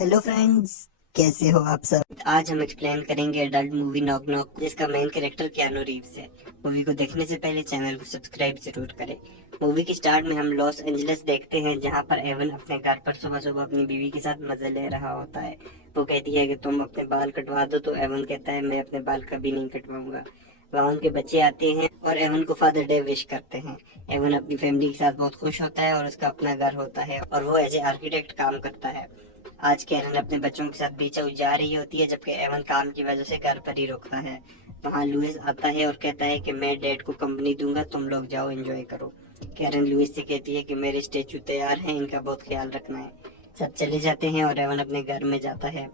Hello friends, कैसे हो आप सब। आज हम एक्सप्लेन करेंगे अडल्ट मूवी नॉक नॉक, जिसका मेन कैरेक्टर कियानू रीव्स है। मूवी को देखने से पहले चैनल को सब्सक्राइब जरूर करें। मूवी की स्टार्ट में हम लॉस एंजलिस देखते हैं, जहां पर एवन अपने घर पर सुबह सुबह अपनी बीवी के साथ मजे ले रहा होता है। वो कहती है कि तुम अपने बाल कटवा दो, तो एवन कहता है मैं अपने बाल कभी नहीं कटवाऊंगा। वहाँ उनके बच्चे आते हैं और एवन को फादर डे विश करते हैं। एवन अपनी फैमिली के साथ बहुत खुश होता है और उसका अपना घर होता है और वो एज ए आर्किटेक्ट काम करता है। आज कैरन अपने बच्चों के साथ बीच जा रही होती है, जबकि एवन काम की वजह से घर पर ही रुकता है। वहाँ लुइस आता है और कहता है कि मैं डैड को कंपनी दूंगा, तुम लोग जाओ एंजॉय करो। कैरन लुइस से कहती है कि मेरे स्टेचू तैयार हैं, इनका बहुत ख्याल रखना है। सब चले जाते हैं और एवन अपने घर में जाता है।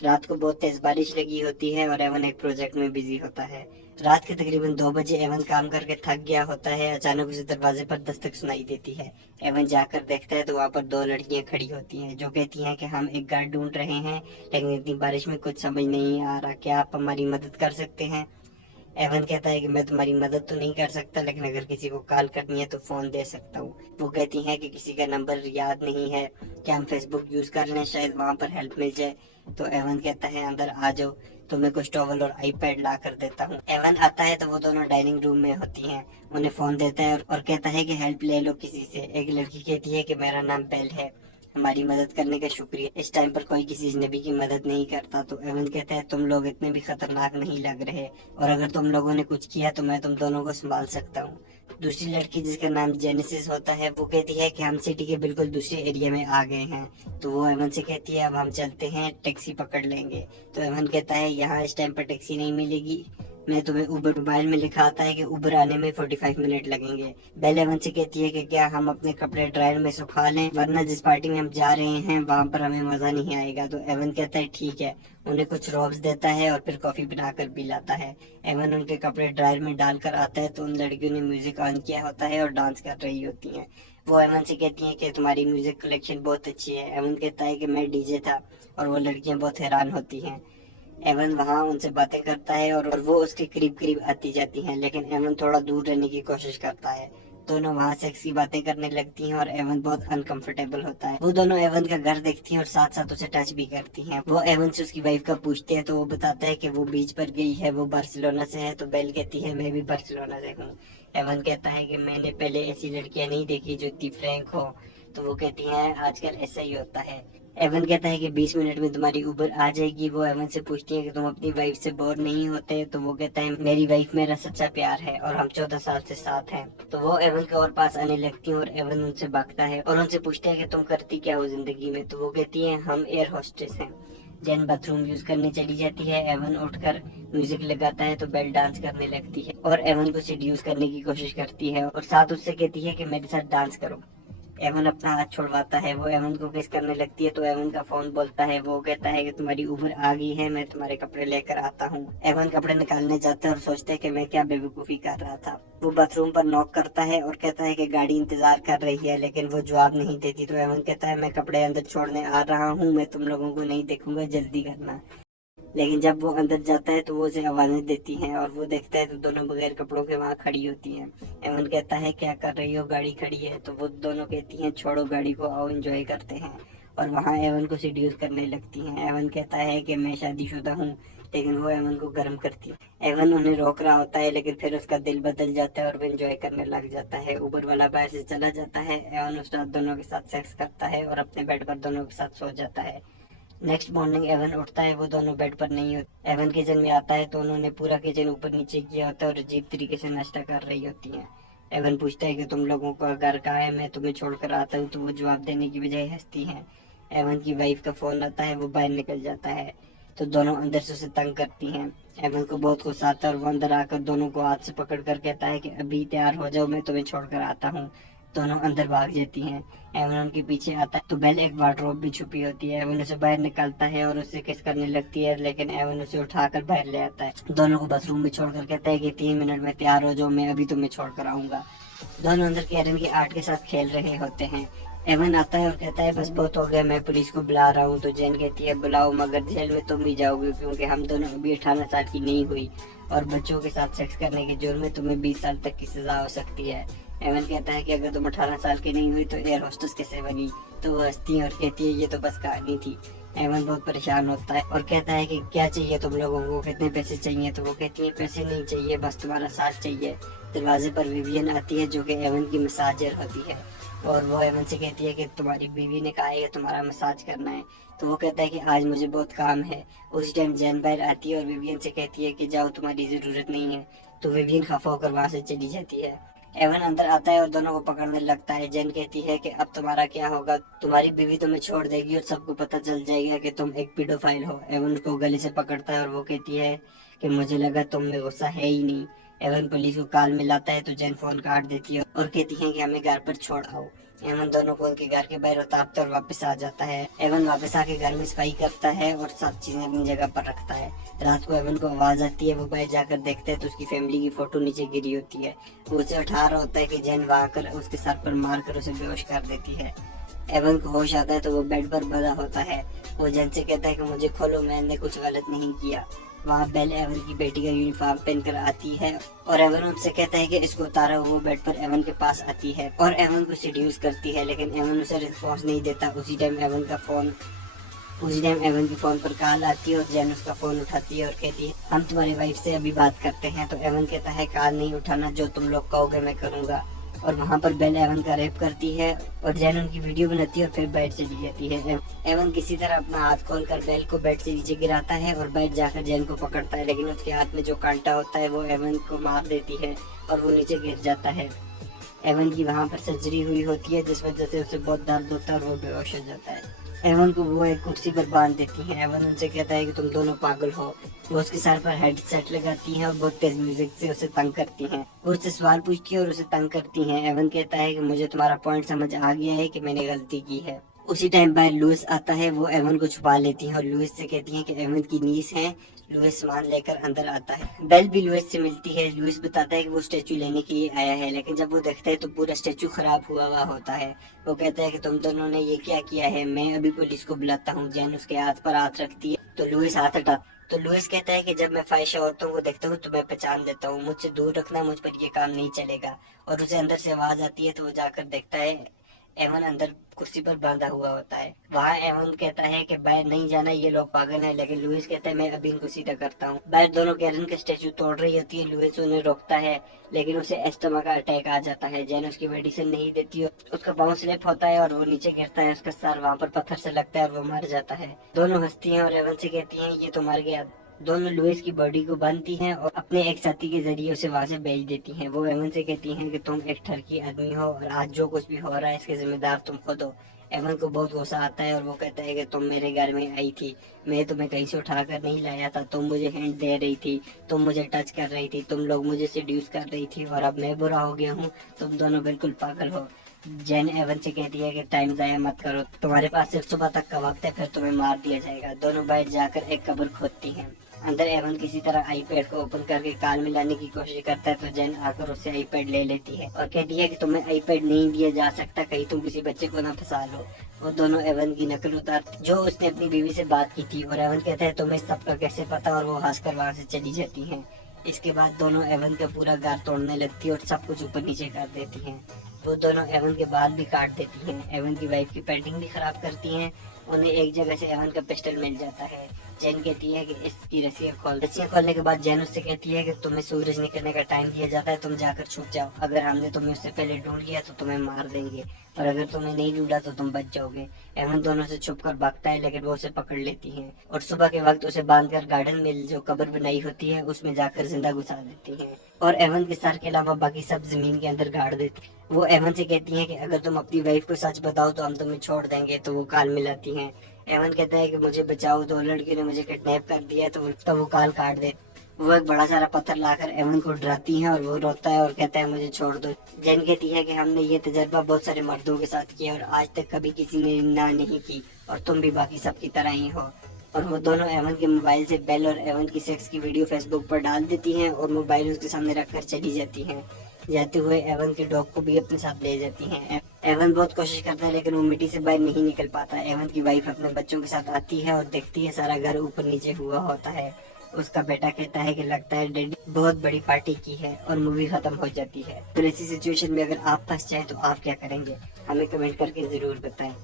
रात को बहुत तेज बारिश लगी होती है और एवन एक प्रोजेक्ट में बिजी होता है। रात के तकरीबन 2 बजे एवन काम करके थक गया होता है। अचानक उसे दरवाजे पर दस्तक सुनाई देती है। एवन जाकर देखता है तो वहाँ पर 2 लड़कियां खड़ी होती हैं, जो कहती हैं कि हम एक गार्ड ढूंढ रहे हैं, लेकिन इतनी बारिश में कुछ समझ नहीं आ रहा, क्या आप हमारी मदद कर सकते हैं। एवन कहता है कि मैं तुम्हारी मदद तो नहीं कर सकता, लेकिन अगर किसी को कॉल करनी है तो फोन दे सकता हूँ। वो कहती है कि किसी का नंबर याद नहीं है, क्या हम फेसबुक यूज कर लें, शायद वहाँ पर हेल्प मिल जाए। तो एवन कहता है अंदर आ जाओ, तो मैं कुछ टॉवल और आईपैड ला कर देता हूँ। एवन आता है तो वो दोनों डाइनिंग रूम में होती हैं। उन्हें फोन देता है और कहता है कि हेल्प ले लो किसी से। एक लड़की कहती है कि मेरा नाम बेल है, हमारी मदद करने का शुक्रिया। इस टाइम पर कोई किसी अजनबी की मदद नहीं करता। तो एवन कहता है तुम लोग इतने भी खतरनाक नहीं लग रहे, और अगर तुम लोगों ने कुछ किया तो मैं तुम दोनों को संभाल सकता हूँ। दूसरी लड़की, जिसका नाम जेनेसिस होता है, वो कहती है कि हम सिटी के बिल्कुल दूसरे एरिया में आ गए हैं। तो वो एवन से कहती है अब हम चलते हैं, टैक्सी पकड़ लेंगे। तो एवन कहता है यहाँ इस टाइम पर टैक्सी नहीं मिलेगी, मैं तुम्हें उबर मोबाइल में लिखा आता है कि उबर आने में 45 मिनट लगेंगे। बेल एवन से कहती है कि क्या हम अपने कपड़े ड्रायर में सुखा लें, वरना जिस पार्टी में हम जा रहे हैं वहां पर हमें मजा नहीं आएगा। तो एवन कहता है ठीक है। उन्हें कुछ रोब्स देता है और फिर कॉफी बनाकर भी लाता है। एवन उनके कपड़े ड्रायर में डालकर आता है तो उन लड़कियों ने म्यूजिक ऑन किया होता है और डांस कर रही होती हैं। वो एवन से कहती हैं कि तुम्हारी म्यूजिक कलेक्शन बहुत अच्छी है। एवन कहता है कि मैं डीजे था, और वो लड़कियां बहुत हैरान होती हैं। एवन वहाँ उनसे बातें करता है और वो उसके करीब करीब आती जाती हैं, लेकिन एवन थोड़ा दूर रहने की कोशिश करता है। दोनों वहाँ सेक्स की बातें करने लगती हैं और एवन बहुत अनकंफर्टेबल होता है। वो दोनों एवन का घर देखती हैं और साथ साथ उसे टच भी करती हैं। वो एवन से उसकी वाइफ का पूछते हैं तो वो बताता है कि वो बीच पर गई है, वो बार्सिलोना से है। तो बेल कहती है मैं भी बार्सिलोना से हूँ। एवन कहता है कि मैंने पहले ऐसी लड़कियां नहीं देखी जो इतनी फ्रैंक हो। तो वो कहती हैं आजकल ऐसा ही होता है। एवन कहता है कि 20 मिनट में तुम्हारी उबर आ जाएगी। वो एवन से पूछती है कि तुम अपनी वाइफ से बोर नहीं होते। तो वो कहता है मेरी वाइफ मेरा सच्चा प्यार है और हम 14 साल से साथ हैं। तो वो एवन के और पास आने लगती है और एवन उनसे भागता है और उनसे पूछते हैं कि तुम करती क्या हो जिंदगी में। तो वो कहती है हम एयर होस्टेस हैं। जैन बाथरूम यूज करने चली जाती है। एवन उठकर म्यूजिक लगाता है तो बेल डांस करने लगती है और एवन को सीड्यूस करने की कोशिश करती है और साथ उससे कहती है कि मेरे साथ डांस करो। एवन अपना हाथ छुड़वाता है। वो एवन को किस करने लगती है तो एवन का फोन बोलता है। वो कहता है कि तुम्हारी उबर आ गई है, मैं तुम्हारे कपड़े लेकर आता हूँ। एवन कपड़े निकालने जाता है और सोचता है कि मैं क्या बेवकूफी कर रहा था। वो बाथरूम पर नॉक करता है और कहता है कि गाड़ी इंतजार कर रही है, लेकिन वो जवाब नहीं देती। तो एवन कहता है मैं कपड़े अंदर छोड़ने आ रहा हूँ, मैं तुम लोगों को नहीं देखूंगा, जल्दी करना। लेकिन जब वो अंदर जाता है तो वो उसे आवाजें देती हैं और वो देखता है तो दोनों बगैर कपड़ों के वहां खड़ी होती हैं। एवन कहता है क्या कर रही हो, गाड़ी खड़ी है। तो वो दोनों कहती हैं छोड़ो गाड़ी को, आओ एंजॉय करते हैं। और वहाँ एवन को सीड्यूस करने लगती हैं। एवन कहता है कि मैं शादीशुदा हूँ, लेकिन वो एवन को गर्म करती है। एवन उन्हें रोक रहा होता है, लेकिन फिर उसका दिल बदल जाता है और वो एंजॉय करने लग जाता है। ऊबर वाला बाहर से चला जाता है। एवन उस रात दोनों के साथ सेक्स करता है और अपने बेड पर दोनों के साथ सो जाता है। नेक्स्ट मॉर्निंग एवन उठता है, वो दोनों बेड पर नहीं होते। एवन किचन में आता है तो उन्होंने पूरा किचन ऊपर नीचे किया होता है और अजीब तरीके से नाश्ता कर रही होती हैं। एवन पूछता है कि तुम लोगों का घर कहाँ है, मैं तुम्हें छोड़कर आता हूँ। तो वो जवाब देने की बजाय हंसती हैं। एवन की वाइफ का फोन आता है, वो बाहर निकल जाता है। तो दोनों अंदर से उसे तंग करती हैं। एवन को बहुत गुस्सा आता है और वो अंदर आकर दोनों को हाथ से पकड़ कर कहता है कि अभी तैयार हो जाओ, मैं तुम्हें छोड़कर आता हूँ। दोनों अंदर भाग जाती हैं। एवन उनके पीछे आता है तो बेल एक वार्डरोब भी छुपी होती है। एवन उसे बाहर निकालता है और उससे किस करने लगती है, लेकिन एवन उसे उठाकर बाहर ले आता है। दोनों को बाथरूम में छोड़कर कहता है कि 3 मिनट में तैयार हो जाओ, मैं अभी तुम्हें छोड़कर आऊंगा। दोनों अंदर कैरन की आर्ट के साथ खेल रहे होते हैं। एवन आता है और कहता है बस बहुत हो गया, मैं पुलिस को बुला रहा हूँ। तो जैन कहती है बुलाओ, मगर जेल में तुम भी जाओगे, क्योंकि हम दोनों अभी 18 साल की नहीं हुई और बच्चों के साथ सेक्स करने के जुर्म में तुम्हें 20 साल तक की सजा हो सकती है। एवन कहता है कि अगर तुम 18 साल की नहीं हुई तो एयर होस्टेस कैसे बनी। तो वो हंसती है और कहती है ये तो बस कहानी थी। एवन बहुत परेशान होता है और कहता है कि क्या चाहिए तुम लोगों को, कितने पैसे चाहिए। तो वो कहती है पैसे नहीं चाहिए, बस तुम्हारा साथ चाहिए। दरवाजे पर विवियन आती है जो कि एवन की मसाजर होती है और वो एवन से कहती है कि तुम्हारी बीवी ने कहा है कि तुम्हारा मसाज करना है। तो वो कहता है कि आज मुझे बहुत काम है। उस टाइम जैन बाहर आती है और विवियन से कहती है कि जाओ तुम्हारी ज़रूरत नहीं है। तो विवियन खफा होकर वहाँ से चली जाती है। एवन अंदर आता है और दोनों को पकड़ने लगता है। जेन कहती है कि अब तुम्हारा क्या होगा, तुम्हारी बीवी तुम्हें छोड़ देगी और सबको पता चल जाएगा कि तुम एक पीडोफाइल हो। एवन उसको गले से पकड़ता है और वो कहती है कि मुझे लगा तुम में गुस्सा है ही नहीं। एवन पुलिस को कॉल मिलाता है तो जेन फोन काट देती है और कहती है कि हमें घर पर छोड़ आओ। एवन दोनों को उनके घर के बाहर उतारता है और वापस आ जाता है। एवन वापस आके घर में सफाई करता है और सब चीजें अपनी जगह पर रखता है। रात को एवन को आवाज आती है, वो बाहर जाकर देखता है तो उसकी फैमिली की फोटो नीचे गिरी होती है। वो उसे उठा रहा होता है कि जैन वहाँ आकर उसके सर पर मार कर उसे बेहोश कर देती है। एवन को होश आता है तो वो बेड पर बंधा होता है। वो जैन से कहता है कि मुझे खोलो, मैंने कुछ गलत नहीं किया। वहाँ बेल एवन की बेटी का यूनिफॉर्म पहनकर आती है और एवन उनसे कहता है कि इसको उतारा। वो बेड पर एवन के पास आती है और एवन को सीड्यूस करती है, लेकिन एवन उसे रिस्पॉन्स नहीं देता। उसी टाइम एवन के फोन पर कॉल आती है और जैन उसका फोन उठाती है और कहती है हम तुम्हारी वाइफ से अभी बात करते हैं। तो एवन कहता है कॉल नहीं उठाना, जो तुम लोग कहोगे मैं करूँगा। और वहाँ पर बेल एवन का रेप करती है और जैन उनकी वीडियो बनाती है और फिर बेड चली जाती है। एवन किसी तरह अपना हाथ खोलकर बेल को बेड से नीचे गिराता है और बेड जाकर जैन को पकड़ता है, लेकिन उसके हाथ में जो कांटा होता है वो एवन को मार देती है और वो नीचे गिर जाता है। एवन की वहाँ पर सर्जरी हुई होती है जिस वजह से उसे बहुत दर्द होता है और वो बेहोश हो जाता है। एवन को वो एक कुर्सी पर बांध देती है। एवन उनसे कहता है कि तुम दोनों पागल हो। वो उसके सर पर हेडसेट लगाती हैं और बहुत तेज म्यूजिक से उसे तंग करती हैं। वो उससे सवाल पूछती है और उसे तंग करती हैं। एवन कहता है कि मुझे तुम्हारा पॉइंट समझ आ गया है कि मैंने गलती की है। उसी टाइम बाहर लुइस आता है। वो एवन को छुपा लेती है और लुइस से कहती है कि एवन की नीस है। लुइस सामान लेकर अंदर आता है। बेल भी लुइस से मिलती है। लुइस बताता है कि वो स्टेचू लेने के लिए आया है, लेकिन जब वो देखता है तो पूरा स्टेचू खराब हुआ हुआ होता है। वो कहता है कि तुम दोनों ने ये क्या किया है, मैं अभी पुलिस को बुलाता हूँ। जैन उसके हाथ पर हाथ रखती है तो लुइस हाथ हटा। तो लुइस कहता है कि जब मैं फाहिशा औरतों को देखता हूँ तो मैं पहचान लेता हूँ, मुझसे दूर रखना, मुझ पर ये काम नहीं चलेगा। और उसे अंदर से आवाज आती है तो वो जाकर देखता है एवन अंदर कुर्सी पर बांधा हुआ होता है। वहाँ एवन कहता है कि बाहर नहीं जाना, ये लोग पागल हैं, लेकिन लुइस कहता है मैं अभी इनको सीधा करता हूँ। बाहर दोनों कैरन का स्टेचू तोड़ रही होती है। लुइस उन्हें रोकता है लेकिन उसे एस्टमा का अटैक आ जाता है। जैन उसकी मेडिसिन नहीं देती, उसका पाँव स्लिप होता है और वो नीचे गिरता है। उसका सर वहाँ पर पत्थर से लगता है और वो मर जाता है। दोनों हंसती हैं और एवन से कहती हैं ये तो मर गया। दोनों लुइस की बॉडी को बांधती हैं और अपने एक साथी के जरिए उसे वहां से भेज देती हैं। वो एवन से कहती हैं कि तुम एक ठरकी आदमी हो और आज जो कुछ भी हो रहा है इसके जिम्मेदार तुम खुद हो। एवन को बहुत गुस्सा आता है और वो कहता है कि तुम मेरे घर में आई थी, मैं तुम्हें कहीं से उठा कर नहीं लाया था, तुम मुझे हिंट दे रही थी, तुम मुझे टच कर रही थी, तुम लोग मुझे सेड्यूस कर रही थी और अब मैं बुरा हो गया हूँ। तुम दोनों बिल्कुल पागल हो। जैन एवन से कहती है कि टाइम जाया मत करो, तुम्हारे पास सिर्फ सुबह तक का वक्त है, फिर तुम्हें मार दिया जाएगा। दोनों बैठ जाकर एक कब्र खोदती हैं। अंदर एवन किसी तरह आईपैड को ओपन करके काल मिलाने की कोशिश करता है तो जैन आकर उससे आईपैड ले लेती है और कहती है कि तुम्हें आईपैड नहीं दिया जा सकता, कहीं तुम किसी बच्चे को ना फंसा लो। वो दोनों एवन की नकल उतारती जो उसने अपनी बीवी से बात की थी और एवन कहता है तुम्हें सबका कैसे पता, और वो हंसकर वहाँ से चली जाती हैं। इसके बाद दोनों एवन का पूरा घर तोड़ने लगती है और सब कुछ ऊपर नीचे कर देती हैं। वो दोनों एवन के बाल भी काट देती हैं। एवन की वाइफ की पेंटिंग भी खराब करती हैं। उन्हें एक जगह से एवन का पिस्टल मिल जाता है। जैन कहती है कि इसकी रस्सियाँ खोलने के बाद जैन उससे कहती है कि तुम्हें सूरज निकलने का टाइम दिया जाता है, तुम जाकर छुप जाओ, अगर हमने तुम्हें उससे पहले ढूंढ लिया तो तुम्हें मार देंगे, और अगर तुम्हें नहीं ढूंढा तो तुम बच जाओगे। एवन दोनों से छुप कर भागता है लेकिन वो उसे पकड़ लेती है और सुबह के वक्त उसे बांधकर गार्डन में जो कब्र बनाई होती है उसमें जाकर जिंदा घुसा देती है और एवन के सर के अलावा बाकी सब जमीन के अंदर गाड़ देती। वो एवन से कहती हैं कि अगर तुम अपनी वाइफ को सच बताओ तो हम तुम्हें छोड़ देंगे। तो वो काल मिलाती हैं। एवन कहता है कि मुझे बचाओ, तो लड़की ने मुझे किडनैप कर दिया। तो वो काल काट दे। वो एक बड़ा सारा पत्थर लाकर एवन को डराती हैं और वो रोता है और कहता है मुझे छोड़ दो। जैन कहती है कि हमने ये तजर्बा बहुत सारे मर्दों के साथ किया और आज तक कभी किसी ने ना नहीं की, और तुम भी बाकी सब की तरह ही हो। और वो दोनों एवन के मोबाइल से बेल और एवन की सेक्स की वीडियो फेसबुक पर डाल देती हैं और मोबाइल उसके सामने रखकर चली जाती हैं। जाते हुए एवन के डॉग को भी अपने साथ ले जाती हैं। एवन बहुत कोशिश करता है लेकिन वो मिट्टी से बाहर नहीं निकल पाता। एवन की वाइफ अपने बच्चों के साथ आती है और देखती है सारा घर ऊपर नीचे हुआ होता है। उसका बेटा कहता है कि लगता है डैडी बहुत बड़ी पार्टी की है, और मूवी खत्म हो जाती है। तो ऐसी सिचुएशन में अगर आप फंस जाए तो आप क्या करेंगे, हमें कमेंट करके जरूर बताएं।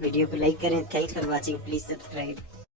वीडियो को लाइक करें। Thanks for watching, please subscribe.